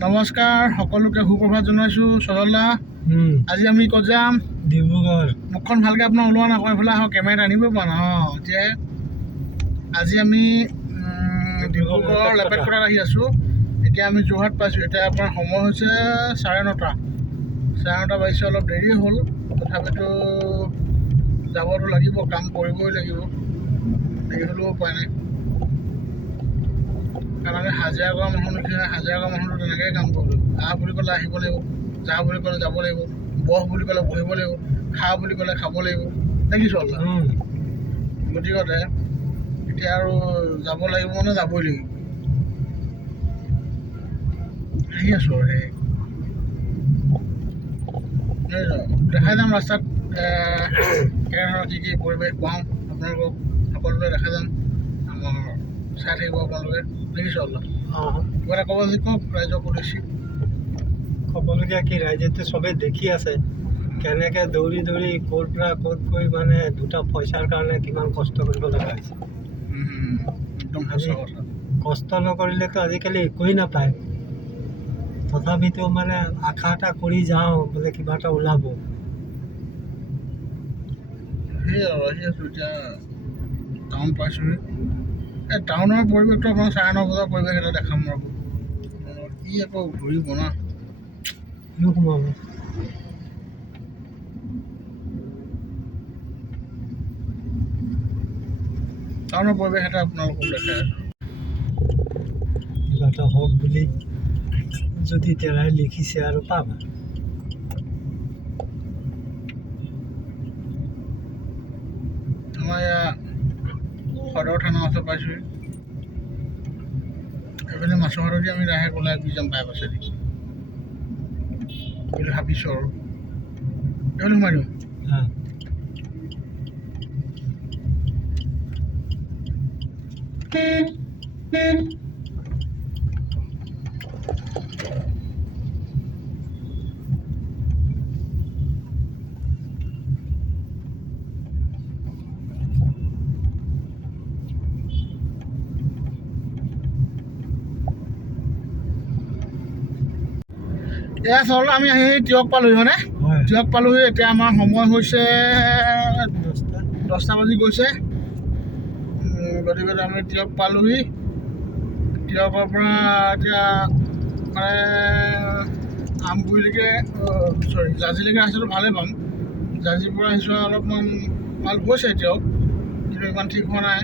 নমস্কাৰ সকলোকে সুপ্ৰভাত জনাইছোঁ সজলদা। আজি আমি ক'ত যাম? ডিব্ৰুগড়। মুখখন ভালকৈ আপোনাৰ ওলোৱা নকয় এইফালে আহক, কেমেৰাত আনিব পৰা নাই। এতিয়া আজি আমি ডিব্ৰুগড়ৰ লেপেটকটাত আহি আছোঁ। এতিয়া আমি যোৰহাট পাইছোঁ। এতিয়া আপোনাৰ সময় হৈছে 9:30 বাজিছে, অলপ দেৰি হ'ল। তথাপিতো যাবতো লাগিব, কাম কৰিবই লাগিব, দেৰি হ'লেও উপায় নাই। কাৰণ আমি হাজিৰা কৰা মানুহ নিচিনা, হাজিৰা কৰা মানুহটো তেনেকৈয়ে কাম কৰিব লাগিব। আহ বুলি ক'লে আহিব লাগিব, যা বুলি ক'লে যাব লাগিব, বহ বুলি ক'লে বহিব লাগিব, খা বুলি ক'লে খাব লাগিব। দেখিছোঁ অলপ গতিকতে এতিয়া আৰু যাব লাগিব মানে যাবই লাগিব। আহি আছোঁ আৰু সেই দেখাই যাম ৰাস্তাত কেনেধৰণৰ কি পৰিৱেশ পাওঁ আপোনালোকক সকলোকে দেখাই যাম। আমাৰ চাই থাকিব আপোনালোকে। দেখিছোঁ অলপ কিবা এটা ক'ব যদি কওক, ৰাইজক উদ্দেশ্যি। ক'বলগীয়া কি, ৰাইজেতো চবেই দেখি আছে কেনেকৈ দৌৰি দৌৰি ক'ৰ পৰা ক'ত গৈ মানে দুটা পইচাৰ কাৰণে কিমান কষ্ট কৰিব লগা হৈছে। একদম সঁচা কথা। কষ্ট নকৰিলেতো আজিকালি একোৱেই নাপায়। তথাপিতো মানে আশা এটা কৰি যাওঁ বোলে কিবা এটা ওলাব। সেয়ে আৰু আহি আছোঁ। এতিয়া টাউন পাইছোঁহি। এই টাউনৰ পৰিৱেশটো আপোনাৰ 9:30 বজাৰ পৰিৱেশ এটা দেখাম ৰ'ব। ই আকৌ ঘূৰিব না, সোমাব টাউনৰ পৰিৱেশ এটা আপোনালোকক দেখাই আছোঁ। কিবা এটা হওক বুলি যদি তেৰাই লিখিছে আৰু পাবা। আমাৰ এয়া সদৰ থানা ওচৰ পাইছোঁহি। এইফালে মাছুহাটদি আমি লাহে ওলাই গৈ যাম বাইপাছেদি বুলি ভাবিছোঁ আৰু এইফালে সোমাই দিওঁ। এয়া চল আমি আহি তিয়ক পালোহি, হয়নে? তিয়ক পালোহি। এতিয়া আমাৰ সময় হৈছে 10টা বাজি গৈছে। গতিকে আমি তিয়ক পালোহি। তিয়কৰ পৰা এতিয়া মানে আমগুৰিলৈকে জাজিলৈকে ৰাস্তাটো ভালেই পাম। জাজিৰ পৰা আহিছোঁ অলপমান ভাল হৈছে এতিয়াও, কিন্তু ইমান ঠিক হোৱা নাই।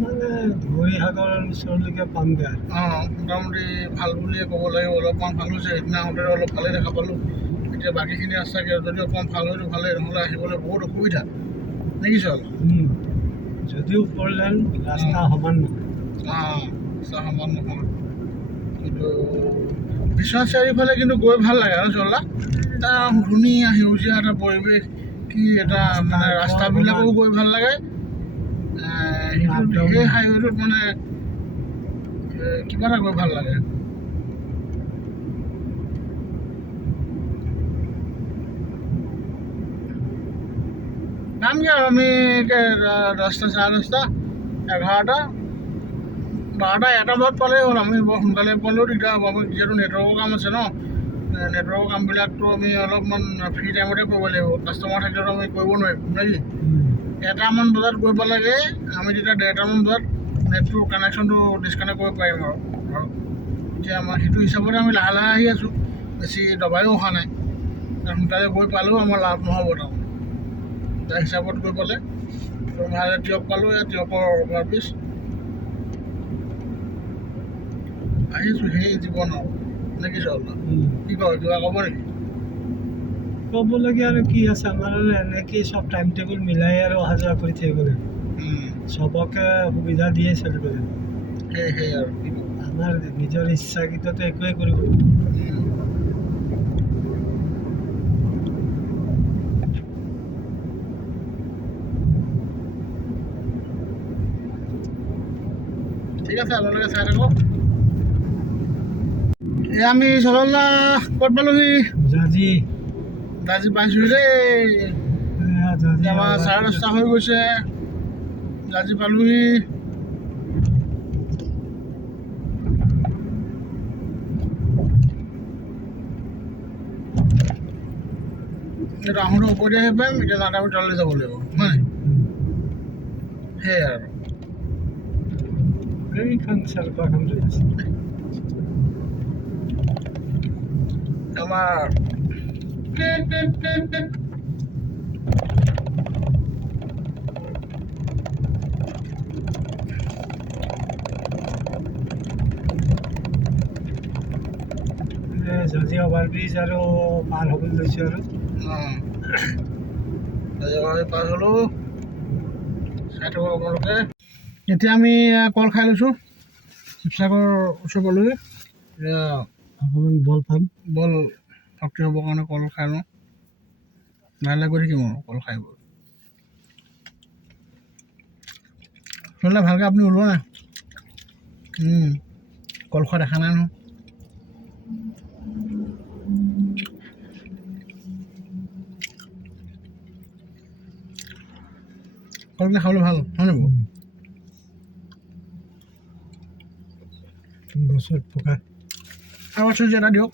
মানে ভৰিসাগৰৰ ওচৰলৈকে পামগৈ। মোটামুটি ভাল বুলিয়ে ক'ব লাগিব। অলপমান ভাল হৈছে। সেইদিনা আহোঁতে অলপ ভালেই দেখা পালোঁ। এতিয়া বাকীখিনি ৰাস্তা যদি অকণমান ভাল হয়তো ভালেই, নহ'লে আহিবলৈ বহুত অসুবিধা। দেখিছোঁ যদিও ফ'ৰলেন ৰাস্তা সমান নহয়। ৰাস্তা সমান নহয়, কিন্তু বিশ্বনাথ চাৰিওফালে কিন্তু গৈ ভাল লাগে আৰু চলা। এটা ধুনীয়া সেউজীয়া এটা পৰিৱেশ, কি এটা মানে ৰাস্তাবিলাকো গৈ ভাল লাগে। সেই হাইৱেটোত মানে কিবা এটা গৈ ভাল লাগে। যামগৈ আৰু আমি 10টা, 10:30, 11টা, 12টা, 1টা বজাত পালেই হ'ল। আমি বৰ সোনকালে পালেও দিগদাৰ হ'ব। আমি যিহেতু নেটৱৰ্কৰ কাম আছে ন, নেটৱৰ্কৰ কামবিলাকতো আমি অলপমান ফ্ৰী টাইমতে কৰিব লাগিব। কাষ্টমাৰ থাকিলেতো আমি কৰিব নোৱাৰিম নেকি? 1টামান বজাত গৈ পালেগৈ আমি, তেতিয়া 1:30মান বজাত নেটটো কানেকশ্যনটো ডিছকানেক্ট কৰিব পাৰিম আৰু এতিয়া আমাৰ সেইটো হিচাপতে আমি লাহে লাহে আহি আছোঁ। বেছি দবাইও অহা নাই। সোনকালে গৈ পালেও আমাৰ লাভ নহ'ব। তাৰমানে তাৰ হিচাপত গৈ পালে ভালে তিয়ক পালোঁ। এয়া তিয়কৰ অভাৰব্ৰিজ আহিছোঁ। সেই জীৱন আৰু নেকি চল, কি কয়? কিবা ক'ব নেকি? ক'বলগীয়া আৰু কি আছে, আমাৰ এনেকেই চব টাইম টেবুল মিলাই আৰু অহা যোৱা কৰি থাকিব লাগিব। চবকে সুবিধা দিয়ে চলিব লাগিব। সেই আৰু আমাৰ নিজৰ ইচ্ছাকৃততো একোৱেই কৰিব লাগিব। ঠিক আছে, আপোনালোকে চাই থাকক। এয়া আমি চলদা ক'ত পালোহি? জাজি পাইছোঁহি দেই। আমাৰ 10:30 হৈ গৈছে। জাজি পালোহি। এইটো আহোঁতে ওপৰতে আহিব পাৰিম, এতিয়া যাওঁতে আমি তললৈ যাব লাগিব, হয় নাই? সেয়াই আৰু এইখন চেলপাখন লৈ আছে আমাৰ যদি অভাৰব্ৰিজ আৰু পাৰ হ'বলৈ লৈছোঁ আৰু পাছ হ'লোঁ, চাই থাকক আপোনালোকে। এতিয়া আমি কল খাই লৈছোঁ শিৱসাগৰ ওচৰ পালোঁহি। এতিয়া অকণমান বল পাম, বল শক্তি হ'বৰ কাৰণে কল খাই লওঁ, লাহে গৈ থাকিম আৰু কল খাই গৈ। চলিলে ভালকৈ আপুনি ওলোৱা নাই, কল খোৱা দেখা নাই নহয়। কলবিলাক খাবলৈ ভাল হয় নাই বাৰু? গছত পকা আৰু আছে যে এটা দিয়ক।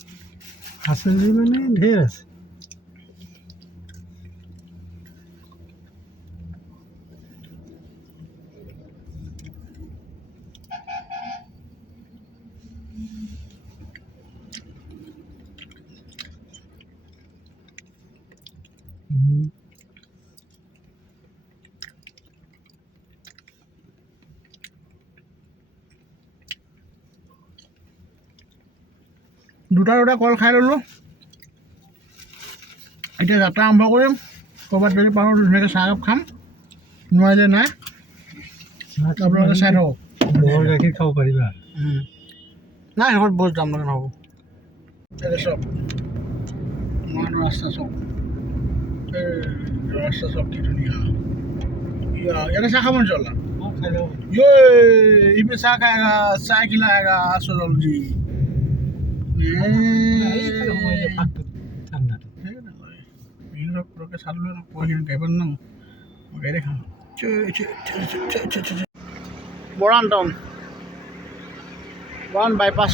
আছে যদি মানে ঢেৰ আছে। দুটা কল খাই ল'লোঁ। এতিয়া যাত্ৰা আৰম্ভ কৰিম। ক'ৰবাত যদি পাৰোঁ ধুনীয়াকৈ চাহ একাপ খাম, নোৱাৰিলে নাই। আপোনালোকে চাই থাকক। ম'হৰ গাখীৰ খাব পাৰিবা? নাই সেইখন বহুত দাম লাগে নহ'ব। এতিয়া চাওক মই ৰাস্তা চাওক, এই ৰাস্তা চাওক কি ধুনীয়া। ইয়াতে চাহ খাব নিচলা খাই লওঁ। ये इस पे चाय खाएगा, चाय खिलाएगा सोनल जी। বৰান টাউন, বৰান বাইপাছ।